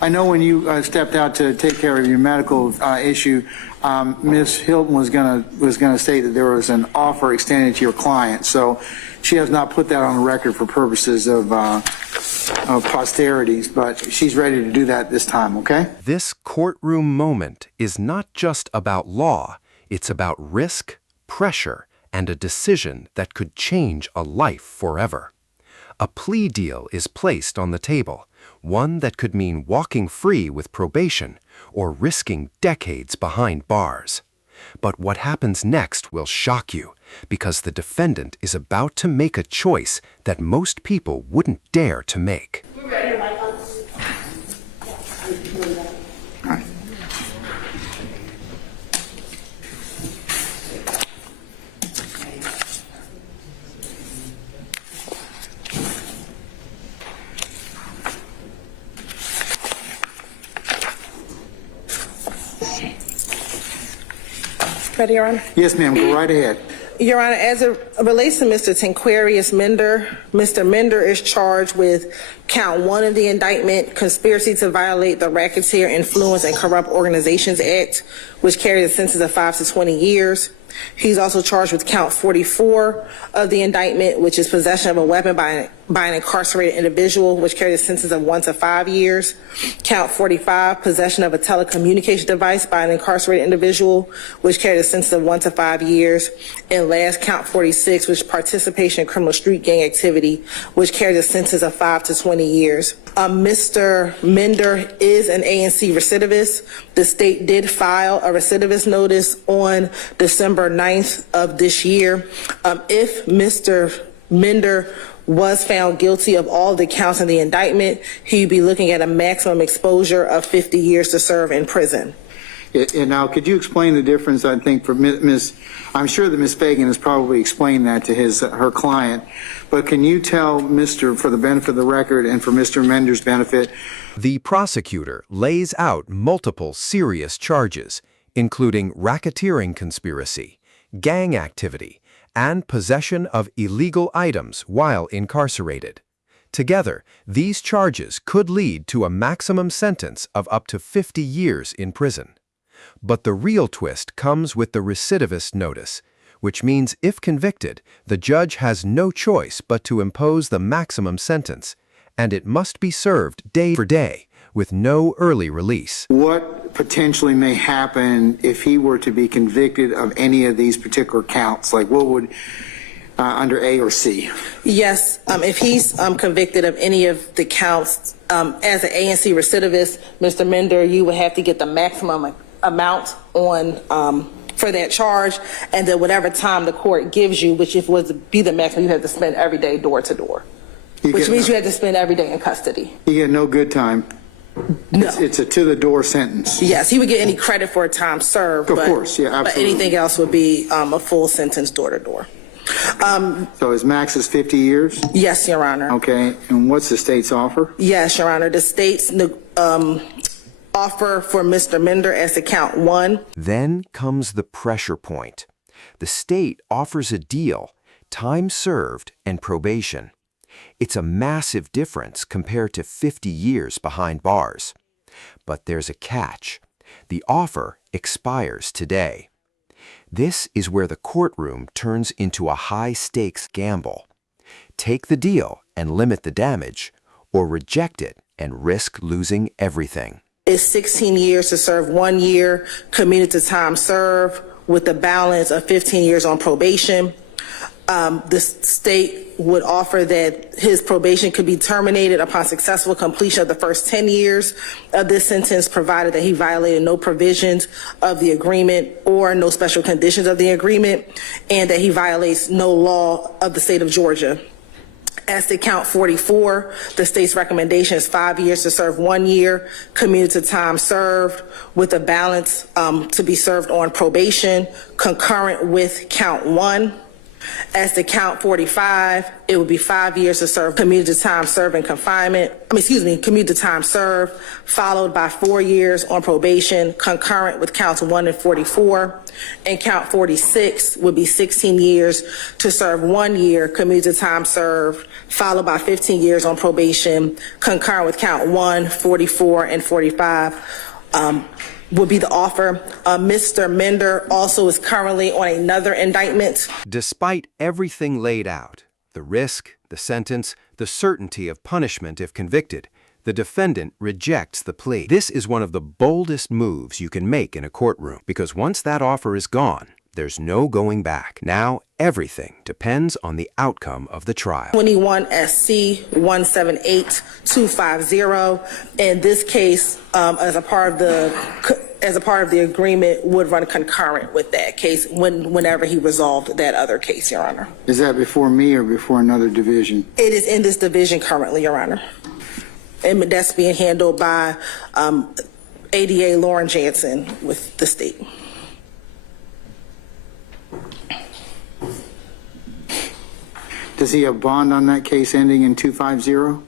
I know when you stepped out to take care of your medical issue, Ms. Hilton was gonna state that there was an offer extended to your client. So she has not put that on the record for purposes of posterities, but she's ready to do that this time, okay? This courtroom moment is not just about law, it's about risk, pressure, and a decision that could change a life forever. A plea deal is placed on the table, one that could mean walking free with probation or risking decades behind bars. But what happens next will shock you, because the defendant is about to make a choice that most people wouldn't dare to make. Ready, Your Honor? Yes, ma'am. Go right ahead. Your Honor, as it relates to Mr. Tanquarius Mender, Mr. Mender is charged with count 1 of the indictment, conspiracy to violate the Racketeer, Influence, and Corrupt Organizations Act, which carries a sentence of 5 to 20 years. He's also charged with count 44 of the indictment, which is possession of a weapon by an incarcerated individual, which carries a sentence of 1 to 5 years. Count 45, possession of a telecommunication device by an incarcerated individual, which carries a sentence of 1 to 5 years. And last, count 46, which is participation in criminal street gang activity, which carries a sentence of 5 to 20 years. Mr. Mender is an ANC recidivist. The state did file a recidivist notice on December 9th of this year. If Mr. Mender was found guilty of all the counts in the indictment, he'd be looking at a maximum exposure of 50 years to serve in prison. And now, could you explain the difference, I think, for Ms. I'm sure that Ms. Fagan has probably explained that to her client, but can you tell for the benefit of the record and for Mr. Mender's benefit? The prosecutor lays out multiple serious charges, including racketeering conspiracy, gang activity, and possession of illegal items while incarcerated. Together, these charges could lead to a maximum sentence of up to 50 years in prison. But the real twist comes with the recidivist notice, which means if convicted, the judge has no choice but to impose the maximum sentence, and it must be served day for day with no early release. What potentially may happen if he were to be convicted of any of these particular counts? Like what would, under A or C? Yes, if he's convicted of any of the counts, as an ANC recidivist, Mr. Mender, you would have to get the maximum amount on for that charge, and then whatever time the court gives you, which if it was to be the maximum, you have to spend every day door to door, which means you have to spend every day in custody. You get no good time. No. It's a to-the-door sentence. Yes, he would get any credit for a time served. Of course, yeah, absolutely. But anything else would be a full sentence door to door. So his max is 50 years? Yes, Your Honor. Okay, and what's the state's offer? Yes, Your Honor. The state's offer for Mr. Mender as to count 1. Then comes the pressure point. The state offers a deal, time served, and probation. It's a massive difference compared to 50 years behind bars. But there's a catch. The offer expires today. This is where the courtroom turns into a high-stakes gamble. Take the deal and limit the damage, or reject it and risk losing everything. It's 16 years to serve 1 year, commuted to time served, with a balance of 15 years on probation. The state would offer that his probation could be terminated upon successful completion of the first 10 years of this sentence, provided that he violated no provisions of the agreement or no special conditions of the agreement, and that he violates no law of the state of Georgia. As to count 44, the state's recommendation is 5 years to serve 1 year, commuted to time served, with a balance to be served on probation, concurrent with count 1. As to count 45, it would be 5 years to serve commuted time served in confinement. Commuted time served, followed by 4 years on probation, concurrent with counts 1 and 44. And count 46 would be 16 years to serve 1 year commuted time served, followed by 15 years on probation, concurrent with count 1, 44, and 45. Would be the offer. Mr. Mender also is currently on another indictment. Despite everything laid out, the risk, the sentence, the certainty of punishment if convicted, the defendant rejects the plea. This is one of the boldest moves you can make in a courtroom, because once that offer is gone, there's no going back. Now, everything depends on the outcome of the trial. 21 SC 178250. In this case, as a part of the agreement, would run concurrent with that case whenever he resolved that other case, Your Honor. Is that before me or before another division? It is in this division currently, Your Honor. And that's being handled by ADA Lauren Jansen with the state. Does he have bond on that case ending in 250?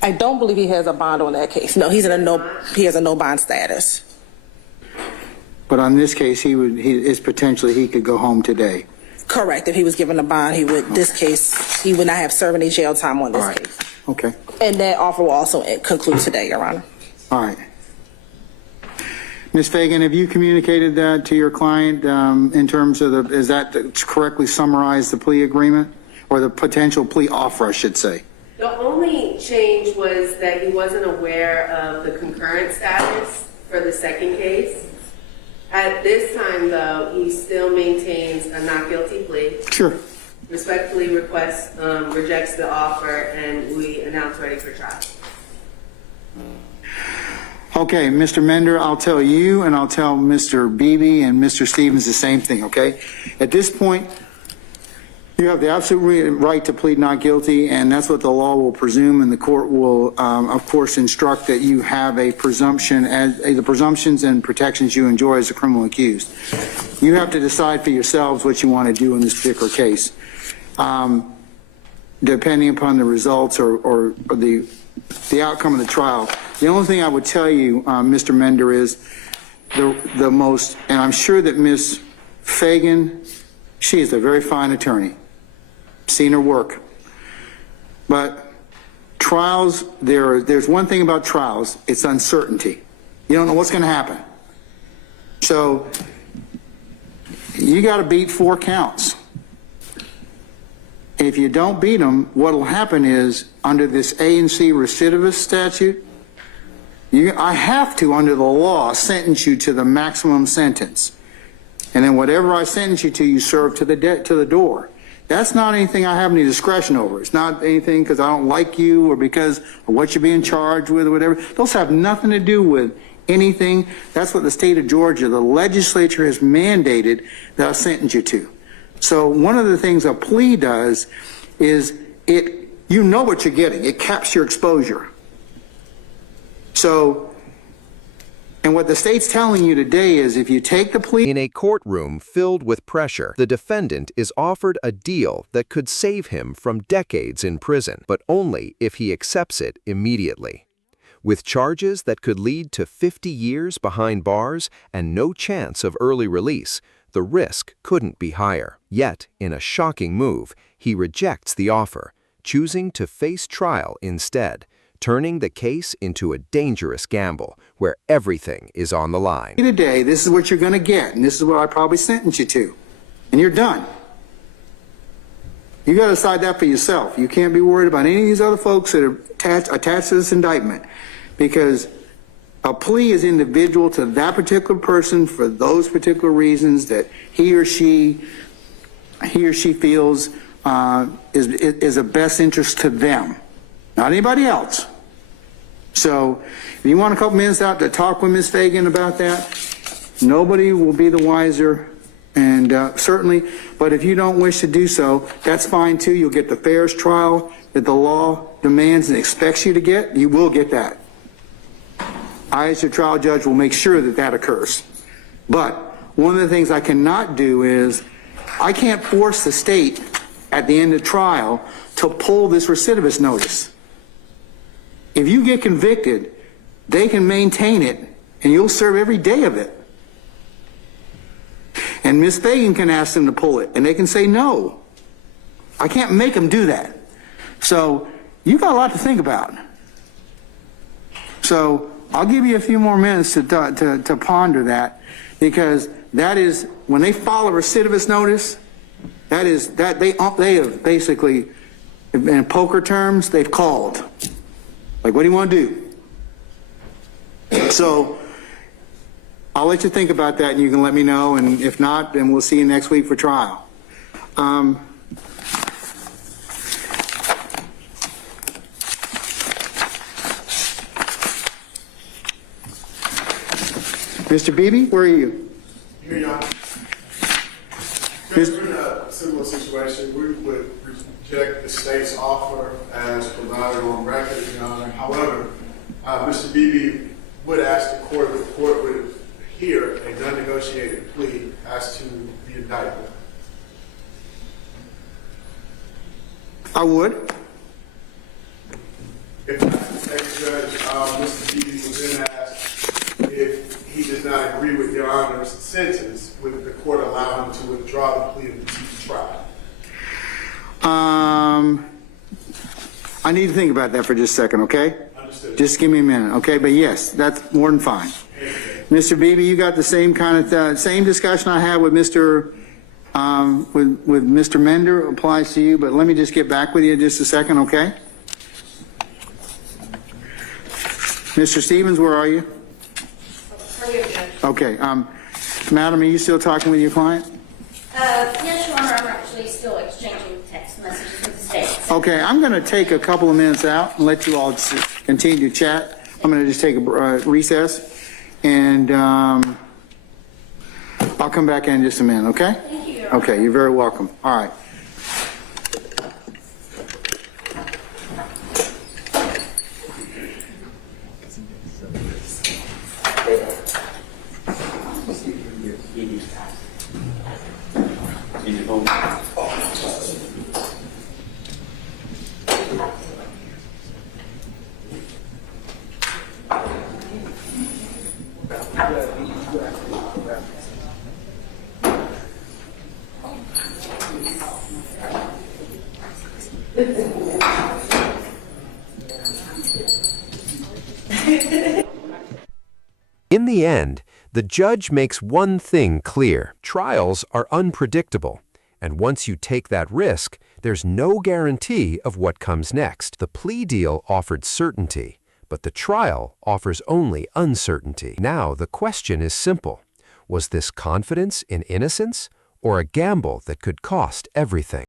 I don't believe he has a bond on that case. No, he has a no bond status. But on this case, he could go home today. Correct. If he was given a bond, he would not have served any jail time on this case. Okay. And that offer will also conclude today, Your Honor. All right. Ms. Fagan, have you communicated that to your client in terms of is that to correctly summarize the plea agreement or the potential plea offer, I should say? The only change was that he wasn't aware of the concurrent status for the second case. At this time, though, he still maintains a not guilty plea. Sure. Respectfully rejects the offer, and we announce ready for trial. Okay, Mr. Mender, I'll tell you and I'll tell Mr. Beebe and Mr. Stevens the same thing, okay? At this point, you have the absolute right to plead not guilty, and that's what the law will presume, and the court will, of course, instruct that you have a presumption, as the presumptions and protections you enjoy as a criminal accused. You have to decide for yourselves what you want to do in this particular case, depending upon the results or the outcome of the trial. The only thing I would tell you, Mr. Mender, is the most, and I'm sure that Ms. Fagan, she is a very fine attorney. Seen her work. But trials, there's one thing about trials, it's uncertainty. You don't know what's going to happen. So you got to beat 4 counts. If you don't beat them, what will happen is under this A and C recidivist statute, I have to, under the law, sentence you to the maximum sentence. And then whatever I sentence you to, you serve to the door. That's not anything I have any discretion over. It's not anything because I don't like you or because of what you're being charged with or whatever. Those have nothing to do with anything. That's what the state of Georgia, the legislature has mandated that I sentence you to. So one of the things a plea does is you know what you're getting. It caps your exposure. So, and what the state's telling you today is if you take the plea... In a courtroom filled with pressure, the defendant is offered a deal that could save him from decades in prison, but only if he accepts it immediately. With charges that could lead to 50 years behind bars and no chance of early release, the risk couldn't be higher. Yet, in a shocking move, he rejects the offer, choosing to face trial instead, turning the case into a dangerous gamble where everything is on the line. Today, this is what you're going to get, and this is what I probably sentence you to, and you're done. You got to decide that for yourself. You can't be worried about any of these other folks that are attached to this indictment, because a plea is individual to that particular person for those particular reasons that he or she feels is of best interest to them, not anybody else. So if you want a couple minutes out to talk with Ms. Fagan about that, nobody will be the wiser, and certainly, but if you don't wish to do so, that's fine too. You'll get the fairest trial that the law demands and expects you to get. You will get that. I, as your trial judge, will make sure that that occurs. But one of the things I cannot do is I can't force the state at the end of trial to pull this recidivist notice. If you get convicted, they can maintain it, and you'll serve every day of it. And Ms. Fagan can ask them to pull it, and they can say no. I can't make them do that. So you got a lot to think about. So I'll give you a few more minutes to ponder that, because that is, when they file a recidivist notice, that is, that they have basically, in poker terms, they've called. Like, what do you want to do? So I'll let you think about that, and you can let me know, and if not, then we'll see you next week for trial. Mr. Beebe, where are you? Here, Your Honor. Because we're in a similar situation, we would reject the state's offer as provided on record, Your Honor. However, Mr. Beebe would ask the court if the court would hear a non-negotiated plea as to the indictment. I would. If not, next judge, Mr. Beebe would then ask if he does not agree with Your Honor's sentence, would the court allow him to withdraw the plea and proceed to trial? I need to think about that for just a second, okay? Understood. Just give me a minute, okay? But yes, that's more than fine. Mr. Beebe, you got the same kind of same discussion I had with Mr. With Mr. Mender applies to you, but let me just get back with you just a second, okay? Mr. Stevens, where are you? Okay, madam, are you still talking with your client? Yes, Your Honor, I'm actually still exchanging text messages with the state. Okay, I'm going to take a couple of minutes out and let you all continue to chat. I'm going to just take a recess, and I'll come back in just a minute, okay? Thank you, Your Honor. Okay, you're very welcome. All right. In the end, the judge makes one thing clear. Trials are unpredictable, and once you take that risk, there's no guarantee of what comes next. The plea deal offered certainty, but the trial offers only uncertainty. Now, the question is simple. Was this confidence in innocence or a gamble that could cost everything?